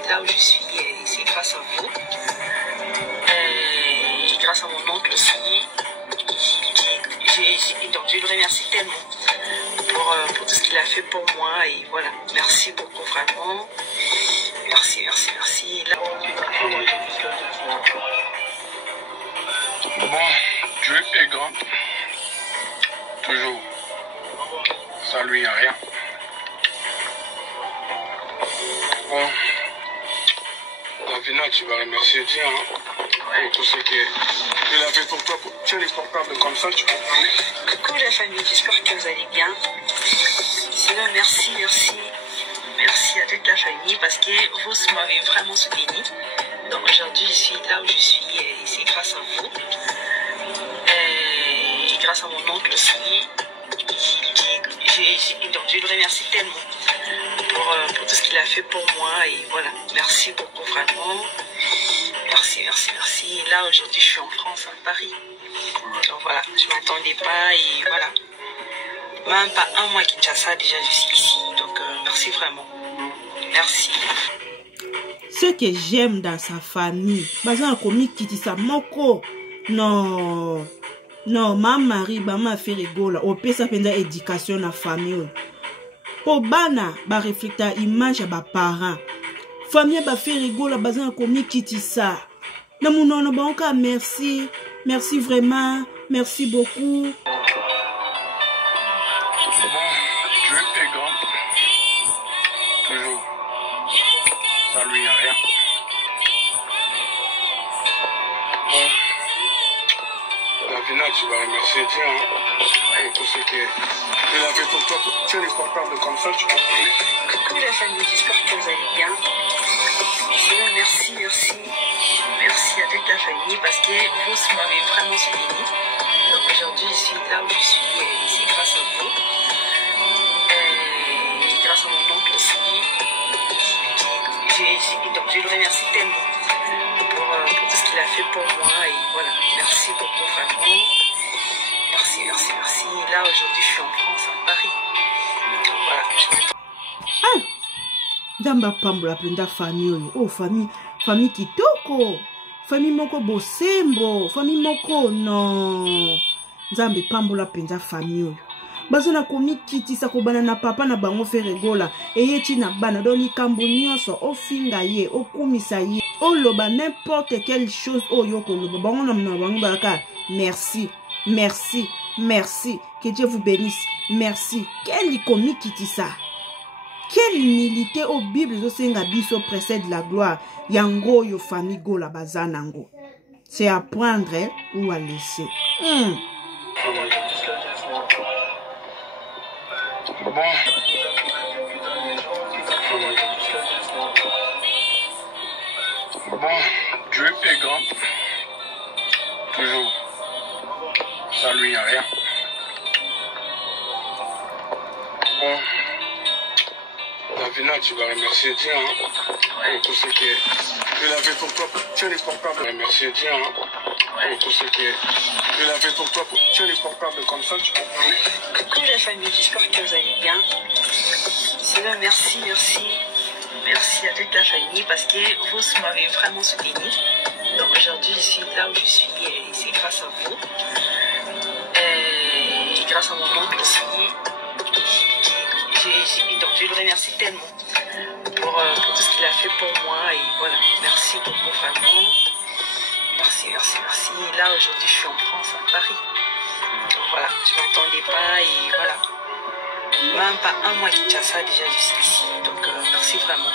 Là où je suis, c'est grâce à vous, grâce à mon oncle aussi. Donc je le remercie tellement pour tout ce qu'il a fait pour moi. Et voilà, merci beaucoup vraiment. Merci, merci, merci. Là... Bon, Dieu est grand. Toujours. Ça lui a rien. Bon. Davina, tu vas remercier Dieu pour tout ce qu'il a fait pour toi. Tu es les portables comme ça, tu peux parler. Coucou la famille, j'espère que vous allez bien. Sinon, merci, merci. Merci à toute la famille parce que vous m'avez vraiment soutenu. Donc aujourd'hui, je suis là où je suis et c'est grâce à vous. Et grâce à mon oncle aussi. Donc je le remercie tellement pour tout ce qu'il a fait pour moi. Et voilà, merci beaucoup vraiment. Merci, merci, merci. Là aujourd'hui, je suis en France, à Paris. Donc voilà, je ne m'attendais pas et voilà. Même pas un mois à Kinshasa, déjà je suis ici. Donc merci vraiment. Merci. Ce que j'aime dans sa famille, bazan komi kitisa moko. Non. Non, ma mari m'a fait rigoler. Au pire ça fait une éducation na famille. Pour bana ba reflecter image à ba parents. Famille ba fait rigoler bazan komi kitisa. Na munono ba onka merci. Merci vraiment. Merci beaucoup. Dieu est grand. Toujours. Ça lui a rien. Bon. Davina, tu vas remercier Dieu pour tout ce qu'il a fait pour toi. Tu es les portables comme ça, tu peux parler. Coucou la famille, j'espère que vous allez bien. Sinon, merci, merci. Merci à toute la famille parce que vous m'avez vraiment soutenu. Donc aujourd'hui, je suis là où je suis et c'est grâce à vous. Grâce à mon oncle aussi. Donc je le remercie tellement pour tout ce qu'il a fait pour moi. Et voilà, merci beaucoup vraiment. Merci, merci, merci. Là aujourd'hui, je suis en France, à Paris. Donc voilà, je m'attends. Damba pambola penda famille. Oh, famille kitoko. Famille moko bosembo. Famille moko non. Nzambe pambola penda famille. Bazona komi kiti sa kobana na papa na bango fe regola. Eyeti na bana doni kambu nyonso. Ofinga ye. Okumisa ye. Oloba n'importe quelle chose. Oh yoko loba. Bango na bango baraka. Merci. Merci. Merci. Que Dieu vous bénisse. Merci. Quel komi kiti sa. Quelle humilité au Bible biso précède la gloire. Yango yo famille go la bazanango. C'est à prendre ou à laisser. Bon. Bon, Dieu est grand. Toujours. Ça lui a rien. Bon. Davina, tu vas remercier Dieu pour tout ce qu'il a fait pour toi. Tu es les portables. Remercier Dieu pour tout ce qu'il a fait pour toi. Tu es les portables comme ça, tu peux parler. Coucou la famille, j'espère que vous allez bien. Sinon, merci, merci. Merci à toute la famille parce que vous m'avez vraiment soutenu. Donc aujourd'hui, je suis là où je suis et c'est grâce à vous. Grâce à mon oncle aussi. Donc je le remercie tellement pour tout ce qu'il a fait pour moi. Et voilà, merci beaucoup vraiment. Merci, merci, merci. Là aujourd'hui, je suis en France, à Paris. Donc voilà, je ne m'attendais pas et voilà. Même pas un mois à Kinshasa, déjà je suis ici. Donc merci vraiment.